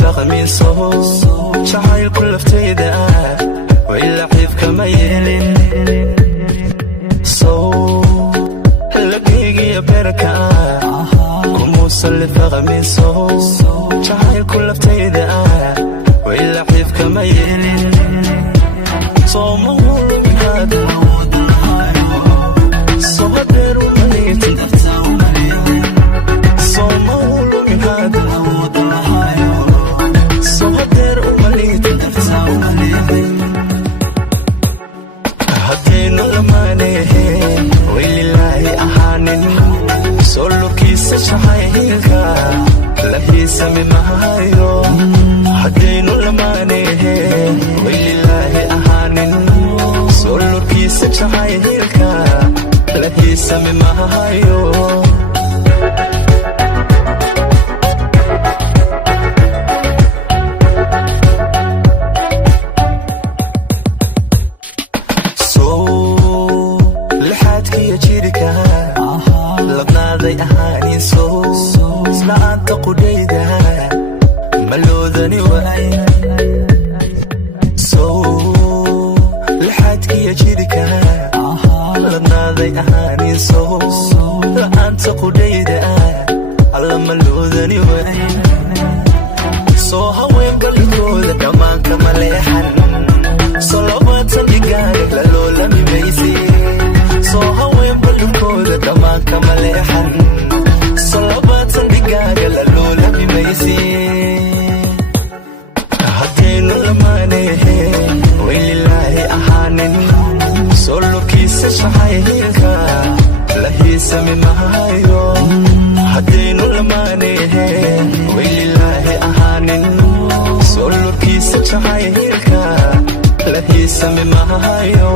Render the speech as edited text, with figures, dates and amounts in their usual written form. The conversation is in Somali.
faqmin soo jacayl ku laftayda wayla xiif kama yeelin soo lagigiya berka kumuusalli faqmin soo jacayl ku laftayda wayla xiif kama yeelin soo mahulumkaad soo hadeer umaliitid soo mahulumkaad soo hadeer umaliitid haddaynu lamaanahe waylilaahi ahaanin soo lurkiisa jacaylka lahiisami mahayo haddaynu lamaanahe waylilaahi ahaanin soo lurkiisa jacaylka lahiisami mahayo lixaadkiya jirka labnaaday ahaanin soo isla'aanta qudhayda maloodani waay soo lixaadkiya jirka labnaaday ahaanin soo la'aanta qudhayda alla maloodani waay soo haween galkooda dhammaanka maleexan soo labaatan dhigaaga laloolami maysi soo haween balkooda dhammaanka maleexan soo labaatan dhigaaga laloolami maysi haddaynu lamaanahe waylilaahi ahaanin soo lurkiisa jacaylka lahiisami mahayo haddaynu lamaanahe waylilaahi ahaanin soo lurkiisa jacaylka lahiisami mahayo